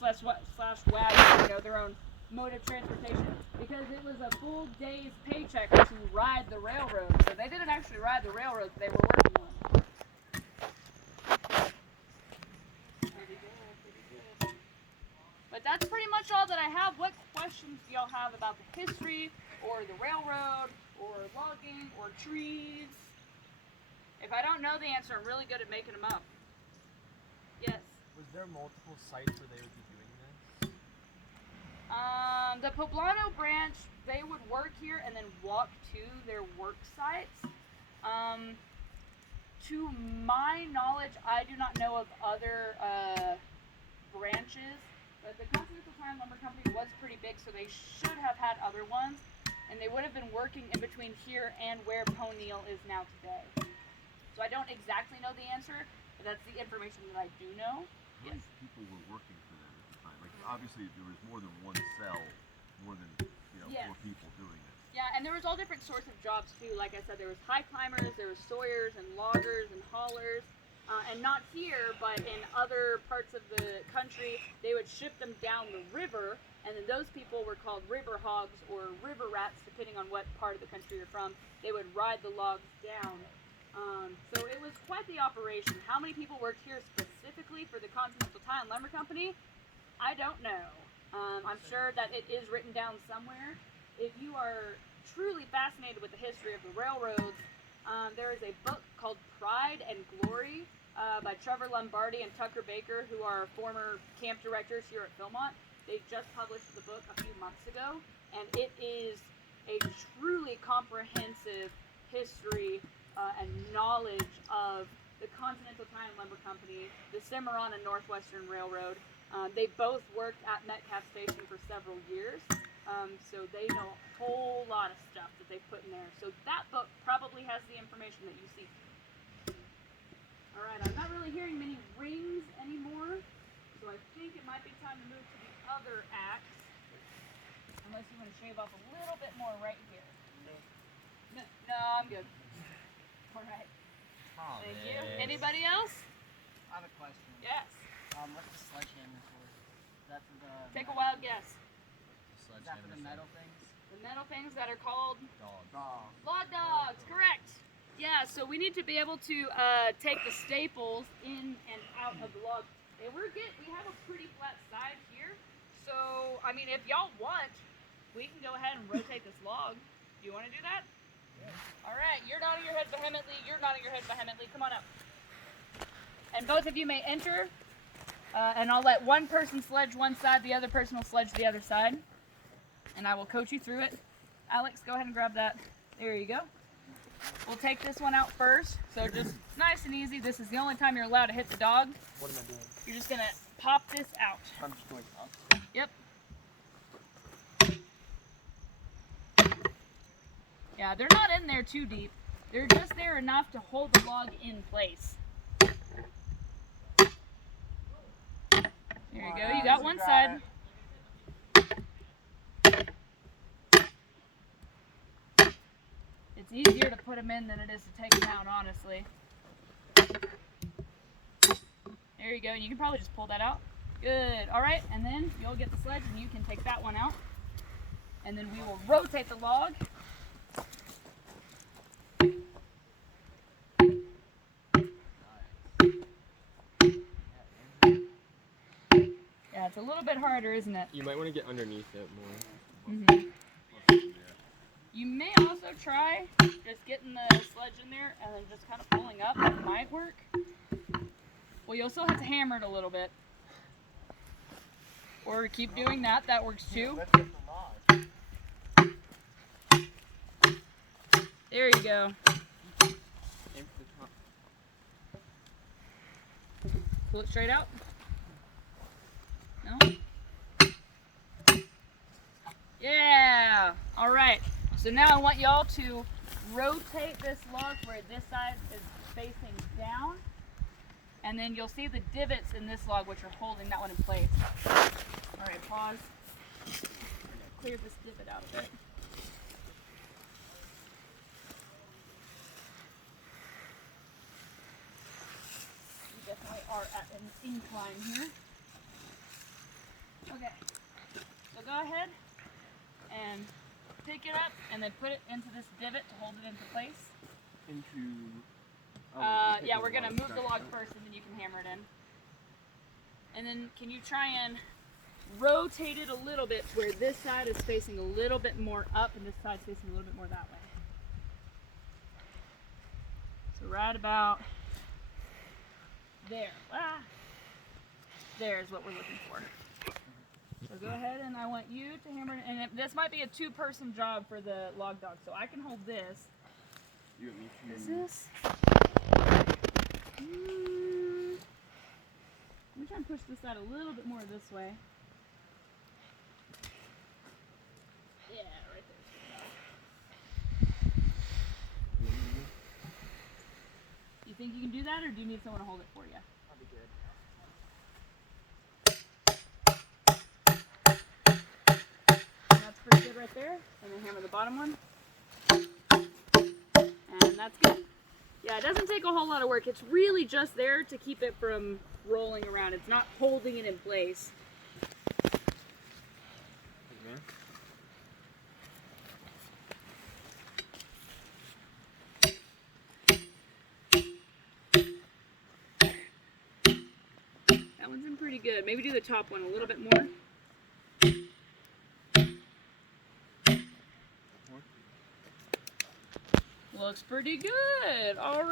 slash wagon, you know, their own mode of transportation, because it was a full day's paycheck to ride the railroad. So they didn't actually ride the railroads they were working on. Pretty good. But that's pretty much all that I have. What questions do y'all have about the history, or the railroad, or logging, or trees? If I don't know the answer, I'm really good at making them up. Yes? Was there multiple sites where they would be doing this? The Pueblano Branch, they would work here and then walk to their work sites. To my knowledge, I do not know of other branches, but the Continental Lumber Company was pretty big, so they should have had other ones, and they would have been working in between here and where Poniel is now today. So I don't exactly know the answer, but that's the information that I do know. How many people were working for them at the time? Like, obviously, there was more than one cell, more than, you know, 4 people doing it. Yeah, and there was all different sorts of jobs too. Like I said, there was high climbers, there was sawyers and loggers and haulers, and not here, but in other parts of the country, they would ship them down the river, and then those people were called river hogs or river rats, depending on what part of the country you're from. They would ride the logs down. So it was quite the operation. How many people worked here specifically for the Continental Tile and Lumber Company? I don't know. I'm sure that it is written down somewhere. If you are truly fascinated with the history of the railroads, there is a book called Pride and Glory by Trevor Lombardi and Tucker Baker, who are former camp directors here at Philmont. They just published the book a few months ago, and it is a truly comprehensive history and knowledge of the Continental Tile and Lumber Company, the Cimarron and Northwestern Railroad. They both worked at Metcalf Station for several years, so they know a whole lot of stuff that they put in there. So that book probably has the information that you seek. Alright, I'm not really hearing many rings anymore, so I think it might be time to move to the other axe, unless you want to shave off a little bit more right here. No, I'm good. Alright. Thank you. Anybody else? I have a question. Yes. What's the sledgehammer for? Is that for the... Take a wild guess. Is that for the metal things? The metal things that are called? Dogs. Log dogs, correct. Yeah, so we need to be able to take the staples in and out of the log. And we have a pretty flat side here. So, I mean, if y'all want, we can go ahead and rotate this log. Do you want to do that? All right, you're nodding your head vehemently. You're nodding your head vehemently. Come on up. And both of you may enter. And I'll let one person sledge one side, the other person will sledge the other side. And I will coach you through it. Alex, go ahead and grab that. There you go. We'll take this one out first. So just nice and easy. This is the only time you're allowed to hit the dog. What am I doing? You're just going to pop this out. I'm just doing up. Yep. Yeah, they're not in there too deep. They're just there enough to hold the log in place. There you go. You got one side. It's easier to put them in than it is to take them out, honestly. There you go. You can probably just pull that out. Good. All right. And then you'll get the sledge and you can take that one out. And then we will rotate the log. Yeah, it's a little bit harder, isn't it? You might want to get underneath it more. Mm-hmm. You may also try just getting the sledge in there and then just kind of pulling up. That might work. Well, you'll still have to hammer it a little bit. Or keep doing that. That works too. There you go. Pull it straight out. No? Yeah! Alright. So now I want y'all to rotate this log where this side is facing down. And then you'll see the divots in this log which are holding that one in place. Alright, pause. Clear this divot out a bit. We definitely are at an incline here. go ahead and pick it up and then put it into this divot to hold it into place. Into. Yeah, we're gonna move the log first and then you can hammer it in. And then can you try and rotate it a little bit to where this side is facing a little bit more up and this side's facing a little bit more that way. So right about there. Ah, there's what we're looking for. So go ahead and I want you to hammer it, and this might be a two-person job for the log dog, so I can hold this. You and me too. Is this? Let me try and push this out a little bit more this way. Yeah, right there. You think you can do that, or do you need someone to hold it for you? That'll be good. That's pretty good right there. And then hammer the bottom one. And that's good. Yeah, it doesn't take a whole lot of work. It's really just there to keep it from rolling around. It's not holding it in place. Again? That one's in pretty good. Maybe do the top one a little bit more. Looks pretty good. All right.